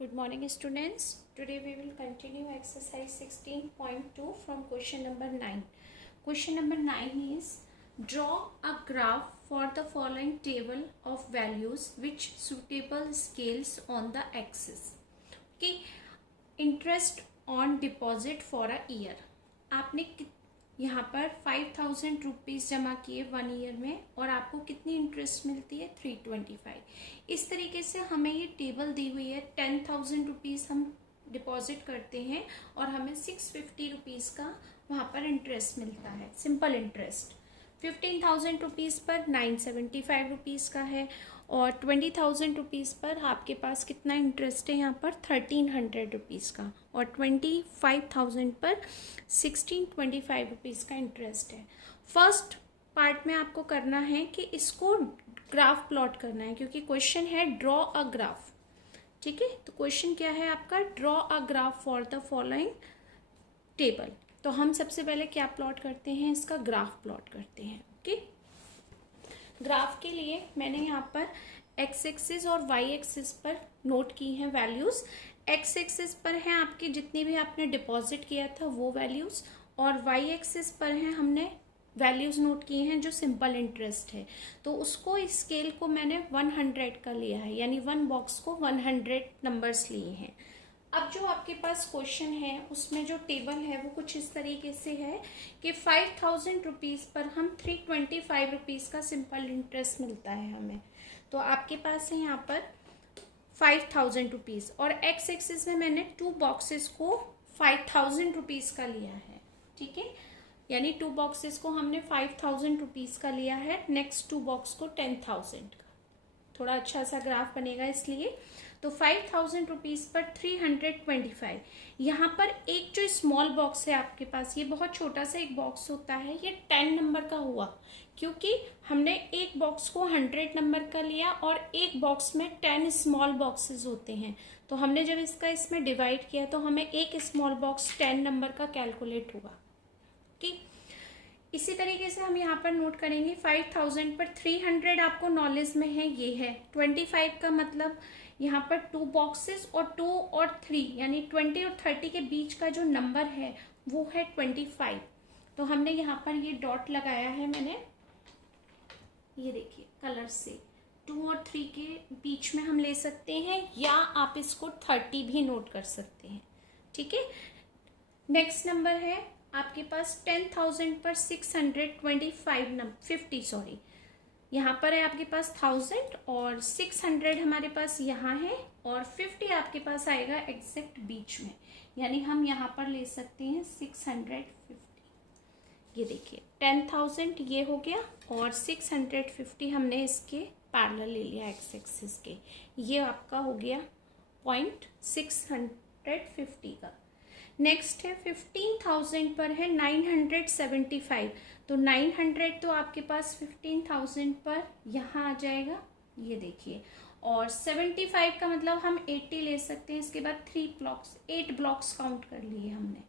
Good morning, students. Today we will continue exercise 16.2 from question number 9. Question number 9 is draw a graph for the following table of values which suitable scales on the axis. Okay, interest on deposit for a year. आपने यहाँ पर 5000 rupees जमा किए 1 year में और आपको कितनी interest मिलती है 325। इस तरीके से हमें ये टेबल दी हुई है। 10,000 रुपीज़ हम डिपॉजिट करते हैं और हमें 650 रुपीज़ का वहाँ पर इंटरेस्ट मिलता है, सिंपल इंटरेस्ट। 15,000 रुपीज़ पर 975 रुपीज़ का है और 20,000 रुपीज़ पर आपके पास कितना इंटरेस्ट है यहाँ पर 1,300 रुपीज़ का और 25,000 पर 1,625 रुपीज़ का इंटरेस्ट है। फर्स्ट पार्ट में आपको करना है कि इसको ग्राफ प्लॉट करना है क्योंकि क्वेश्चन है ड्रॉ अ ग्राफ। ठीक है, तो क्वेश्चन क्या है आपका, draw a graph for the following table. तो हम सबसे पहले क्या प्लॉट करते हैं, इसका ग्राफ प्लॉट करते हैं। ओके, ग्राफ के लिए मैंने यहाँ पर एक्स एक्सिस और वाई एक्सिस पर नोट की हैं वैल्यूज़। एक्स एक्सिस पर हैं आपकी जितनी भी आपने डिपॉजिट किया था वो वैल्यूज़ और वाई एक्सिस पर हैं हमने वैल्यूज़ नोट किए हैं जो सिंपल इंटरेस्ट है। तो उसको इस स्केल को मैंने 100 का लिया है, यानी वन बॉक्स को 100 नंबर्स लिए हैं। अब जो आपके पास क्वेश्चन है उसमें जो टेबल है वो कुछ इस तरीके से है कि 5,000 रुपीज़ पर हम 325 रुपीज़ का सिंपल इंटरेस्ट मिलता है हमें। तो आपके पास है यहाँ पर 5,000 रुपीज़ और एक्स एक्सिस में मैंने 2 बॉक्सेस को 5,000 रुपीज़ का लिया है। ठीक है, यानी 2 बॉक्सेस को हमने 5,000 रुपीज़ का लिया है, नेक्स्ट 2 बॉक्स को 10,000 का। थोड़ा अच्छा सा ग्राफ बनेगा इसलिए। तो 5,000 रुपीज़ पर 325। यहाँ पर एक जो स्मॉल बॉक्स है आपके पास, ये बहुत छोटा सा एक बॉक्स होता है, ये 10 नंबर का हुआ क्योंकि हमने एक बॉक्स को 100 नंबर का लिया और एक बॉक्स में 10 स्मॉल बॉक्सेस होते हैं। तो हमने जब इसका इसमें डिवाइड किया तो हमें एक स्मॉल बॉक्स 10 नंबर का कैलकुलेट हुआ। ठीक, इसी तरीके से हम यहाँ पर नोट करेंगे 5,000 पर 300 आपको नॉलेज में है, ये है 25 का मतलब यहाँ पर 2 बॉक्सेस और 2 और 3 यानी 20 और 30 के बीच का जो नंबर है वो है 25। तो हमने यहाँ पर ये डॉट लगाया है मैंने, ये देखिए कलर से। 2 और 3 के बीच में हम ले सकते हैं या आप इसको 30 भी नोट कर सकते हैं। ठीक है, नेक्स्ट नंबर है आपके पास 10,000 पर 625 यहाँ पर है आपके पास 1000 और 600 हमारे पास यहाँ है और 50 आपके पास आएगा एग्जैक्ट बीच में, यानी हम यहाँ पर ले सकते हैं 650। ये देखिए 10,000 ये हो गया और 650 हमने इसके पैरेलल ले लिया एक्स एक्सिस के, ये आपका हो गया पॉइंट 650 का। नेक्स्ट है 15,000 पर है 975। तो 900 तो आपके पास 15,000 पर यहाँ आ जाएगा, ये देखिए। और 75 का मतलब हम 80 ले सकते हैं। इसके बाद 8 ब्लॉक्स काउंट कर लिए हमने,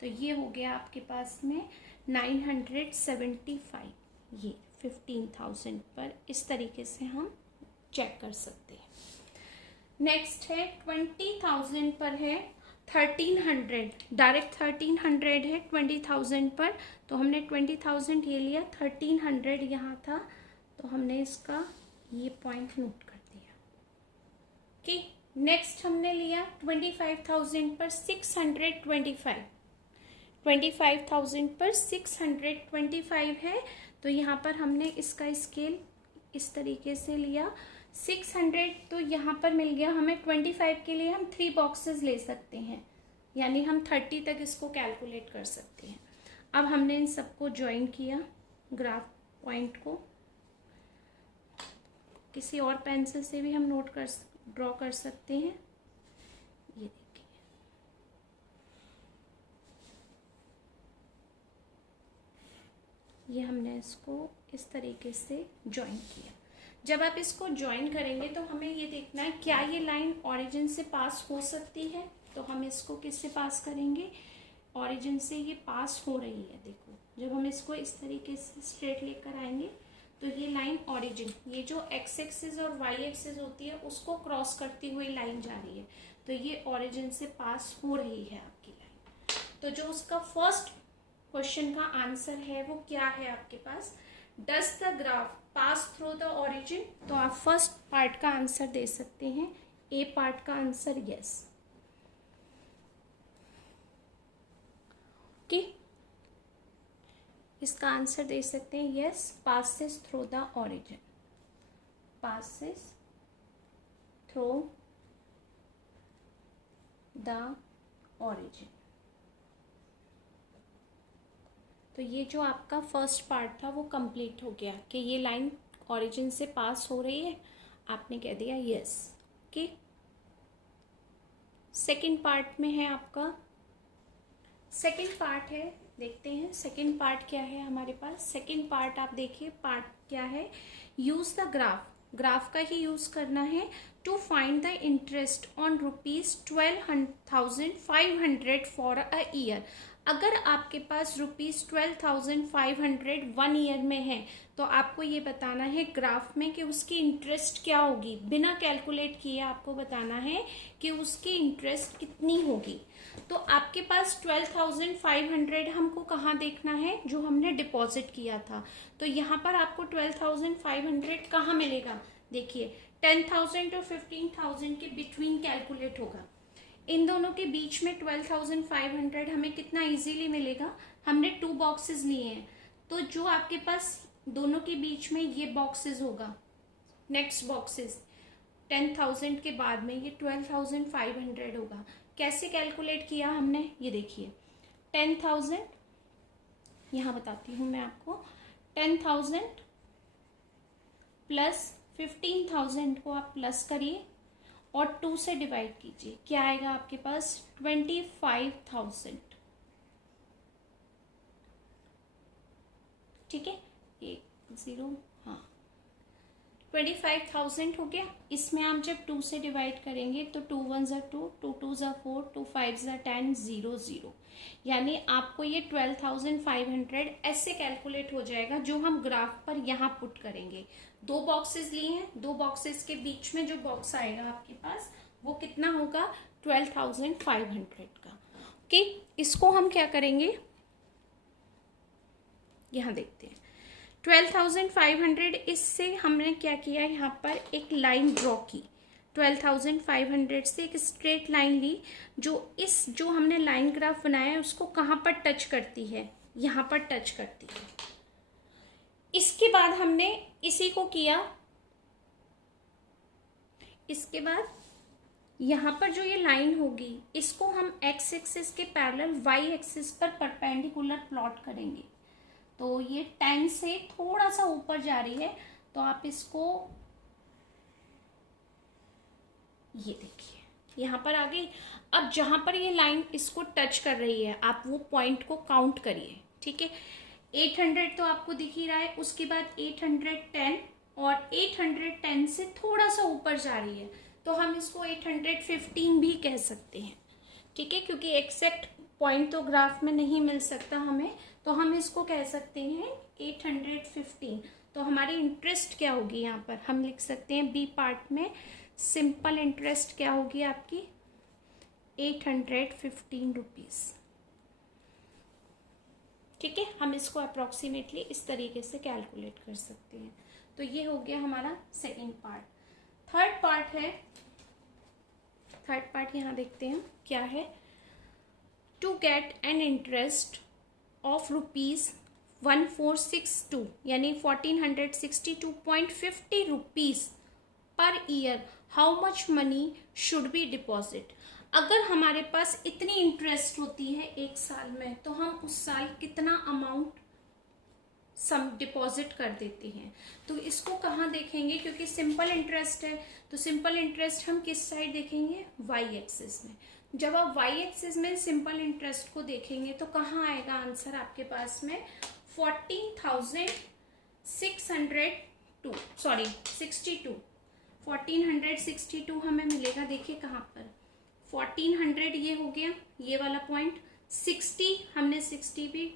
तो ये हो गया आपके पास में 975। ये 15,000 पर इस तरीके से हम चेक कर सकते हैं। नेक्स्ट है 20,000 पर है 1,300, डायरेक्ट 1,300 है 20,000 पर, तो हमने 20,000 ये लिया, 1,300 यहाँ था तो हमने इसका ये पॉइंट नोट कर दिया। ओके, नेक्स्ट हमने लिया 25,000 पर 625। 25,000 पर 625 है तो यहाँ पर हमने इसका स्केल इस तरीके से लिया। 600 तो यहाँ पर मिल गया हमें, 25 के लिए हम 3 बॉक्सेस ले सकते हैं, यानी हम 30 तक इसको कैलकुलेट कर सकते हैं। अब हमने इन सबको ज्वाइन किया ग्राफ पॉइंट को, किसी और पेंसिल से भी हम ड्रॉ कर सकते हैं। ये देखिए, ये हमने इसको इस तरीके से ज्वाइन किया। जब आप इसको ज्वाइन करेंगे तो हमें ये देखना है क्या ये लाइन ओरिजिन से पास हो सकती है। तो हम इसको किससे पास करेंगे, ओरिजिन से ये पास हो रही है। देखो जब हम इसको इस तरीके से स्ट्रेट लेकर आएंगे तो ये लाइन ओरिजिन, ये जो एक्स एक्सिस और वाई एक्सिस होती है उसको क्रॉस करती हुई लाइन जा रही है। तो ये ओरिजिन से पास हो रही है आपकी लाइन। तो जो उसका फर्स्ट क्वेश्चन का आंसर है वो क्या है आपके पास, does the graph pass through the origin. तो आप फर्स्ट पार्ट का आंसर दे सकते हैं, ए पार्ट का आंसर यस। ओके, इसका आंसर दे सकते हैं yes, passes through the origin, passes through the origin. तो ये जो आपका फर्स्ट पार्ट था वो कंप्लीट हो गया कि ये लाइन ओरिजिन से पास हो रही है, आपने कह दिया यस। ओके, सेकंड पार्ट में है आपका, सेकंड पार्ट है, देखते हैं सेकंड पार्ट क्या है हमारे पास। सेकंड पार्ट आप देखिए, पार्ट क्या है, यूज द ग्राफ, ग्राफ का ही यूज करना है to find the interest on ₹12,500 for a year. अगर आपके पास ₹12,500 1 ईयर में है तो आपको ये बताना है ग्राफ में कि उसकी इंटरेस्ट क्या होगी, बिना कैलकुलेट किए आपको बताना है कि उसकी इंटरेस्ट कितनी होगी। तो आपके पास 12,500 हमको कहाँ देखना है, जो हमने डिपॉजिट किया था। तो यहाँ पर आपको 12,500 कहाँ मिलेगा, देखिए 10,000 और 15,000 के बिटवीन कैलकुलेट होगा। इन दोनों के बीच में 12,500 हमें कितना इजीली मिलेगा, हमने 2 बॉक्सेस लिए हैं, तो जो आपके पास दोनों के बीच में ये बॉक्सेस होगा, नेक्स्ट बॉक्सेस 10,000 के बाद में ये 12,500 होगा। कैसे कैलकुलेट किया हमने, ये देखिए 10,000, यहाँ बताती हूँ मैं आपको, 10,000 प्लस 15,000 को आप प्लस करिए और 2 से डिवाइड कीजिए, क्या आएगा आपके पास 25,000। ठीक है, 1 0, हाँ 25,000 हो गया। इसमें आप जब 2 से डिवाइड करेंगे तो 2 1 ज़ा 2, 2 2 ज़ा 4, 2 5 ज़ा 10, 0 0, यानी आपको ये 12,500 ऐसे कैलकुलेट हो जाएगा, जो हम ग्राफ पर यहाँ पुट करेंगे। 2 बॉक्सेस लिए हैं, 2 बॉक्सेस के बीच में जो बॉक्स आएगा आपके पास वो कितना होगा 12,500 का। ओके, इसको हम क्या करेंगे, यहाँ देखते हैं 12,500, इससे हमने क्या किया, यहाँ पर एक लाइन ड्रॉ की, 12,500 से एक स्ट्रेट लाइन ली, जो हमने लाइन ग्राफ बनाया है उसको कहाँ पर टच करती है, यहाँ पर टच करती है। इसके बाद हमने इसी को किया, इसके बाद यहाँ पर जो ये लाइन होगी इसको हम एक्स एक्सिस के पैरेलल वाई एक्सिस पर परपेंडिकुलर प्लॉट करेंगे। तो ये 10 से थोड़ा सा ऊपर जा रही है, तो आप इसको, ये देखिए यहाँ पर आ गई। अब जहां पर ये लाइन इसको टच कर रही है आप वो पॉइंट को काउंट करिए। ठीक है, 800 तो आपको दिख ही रहा है, उसके बाद 810 और 810 से थोड़ा सा ऊपर जा रही है, तो हम इसको 815 भी कह सकते हैं। ठीक है, क्योंकि एक्सैक्ट पॉइंट तो ग्राफ में नहीं मिल सकता हमें, तो हम इसको कह सकते हैं 815। तो हमारी इंटरेस्ट क्या होगी, यहाँ पर हम लिख सकते हैं बी पार्ट में सिंपल इंटरेस्ट क्या होगी आपकी 815 रुपीज। ठीक है, हम इसको अप्रोक्सीमेटली इस तरीके से कैलकुलेट कर सकते हैं। तो ये हो गया हमारा सेकेंड पार्ट। थर्ड पार्ट है, थर्ड पार्ट यहाँ देखते हैं क्या है, to get an interest of ₹1462 यानी 1462.50 rupees per year, how much money should be deposit. अगर हमारे पास इतनी इंटरेस्ट होती है एक साल में, तो हम उस साल कितना अमाउंट सम डिपॉजिट कर देते हैं। तो इसको कहाँ देखेंगे, क्योंकि सिंपल इंटरेस्ट है, तो सिंपल इंटरेस्ट हम किस साइड देखेंगे, वाई एक्सिस में। जब आप वाई एक्सिस में सिंपल इंटरेस्ट को देखेंगे तो कहाँ आएगा आंसर आपके पास में 1462 हमें मिलेगा। देखिए कहाँ पर 1400 ये हो गया, ये वाला पॉइंट 60, हमने 60 भी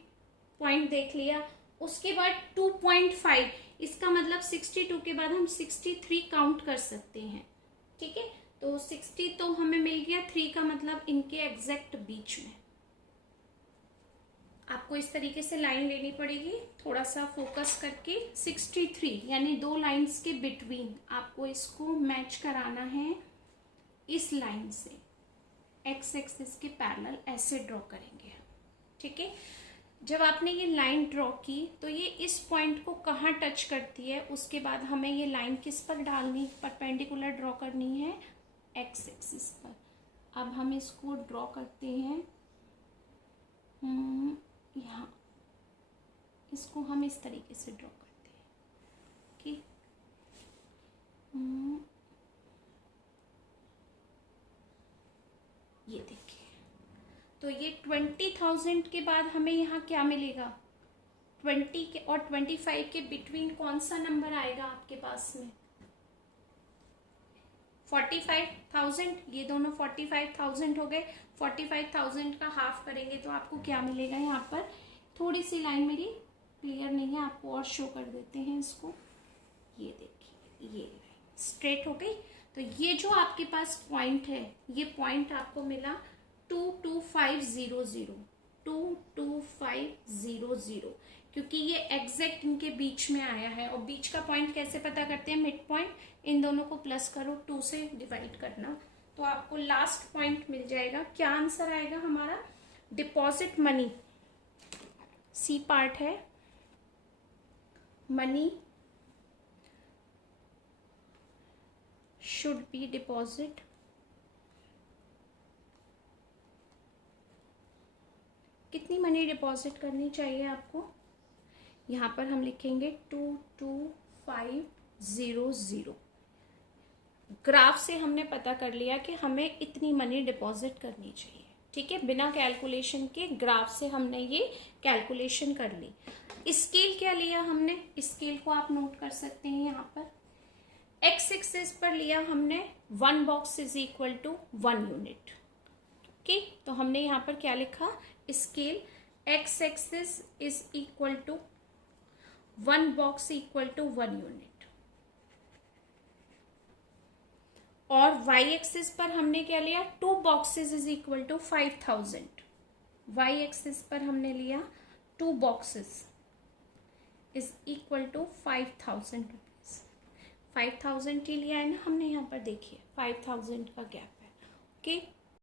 पॉइंट देख लिया। उसके बाद 2.5, इसका मतलब 62 के बाद हम 63 काउंट कर सकते हैं। ठीक है, तो 60 तो हमें मिल गया, 3 का मतलब इनके एग्जैक्ट बीच में। आपको इस तरीके से लाइन लेनी पड़ेगी, थोड़ा सा फोकस करके। 63 यानी 2 लाइंस के बिटवीन आपको इसको मैच कराना है इस लाइन से, एक्स एक्सिस के पैरेलल ऐसे ड्रॉ करेंगे, ठीक है। जब आपने ये लाइन ड्रॉ की तो ये इस पॉइंट को कहाँ टच करती है, उसके बाद हमें ये लाइन किस पर डालनी, परपेंडिकुलर ड्रॉ करनी है एक्स एक्सिस पर। अब हम इसको ड्रॉ करते हैं यहाँ, इसको हम इस तरीके से ड्रॉ करते हैं कि ये देखिए। तो ये 20,000 के बाद हमें यहाँ क्या मिलेगा, 20 के और 25 के बिटवीन कौन सा नंबर आएगा आपके पास में, 45,000। ये दोनों 45,000 हो गए। 45,000 का हाफ करेंगे तो आपको क्या मिलेगा, यहाँ पर थोड़ी सी लाइन मेरी क्लियर नहीं है, आपको और शो कर देते हैं इसको। ये देखिए, ये लाइन स्ट्रेट हो गई। तो ये जो आपके पास पॉइंट है, ये पॉइंट आपको मिला 22500, 22500, क्योंकि ये एग्जैक्ट इनके बीच में आया है। और बीच का पॉइंट कैसे पता करते हैं, मिड पॉइंट, इन दोनों को प्लस करो, 2 से डिवाइड करना, तो आपको लास्ट पॉइंट मिल जाएगा। क्या आंसर आएगा हमारा, डिपॉजिट मनी, सी पार्ट है, मनी शुड बी डिपॉजिट कितनी मनी डिपॉजिट करनी चाहिए आपको, यहाँ पर हम लिखेंगे 22500। ग्राफ से हमने पता कर लिया कि हमें इतनी मनी डिपॉजिट करनी चाहिए, ठीक है। बिना कैलकुलेशन के ग्राफ से हमने ये कैलकुलेशन कर ली। स्केल क्या लिया हमने, स्केल को आप नोट कर सकते हैं यहाँ पर। एक्स एक्सिस पर लिया हमने 1 box is equal to 1 unit, okay. तो हमने यहाँ पर क्या लिखा, scale x axis is equal to 1 box equal to 1 unit. और y एक्सिस पर हमने क्या लिया, 2 boxes is equal to 5000। y axis पर हमने लिया 2 boxes is equal to 5000 rupees. 5000 ही लिया है ना हमने यहाँ पर, देखिए 5000 का गैप है, ओके।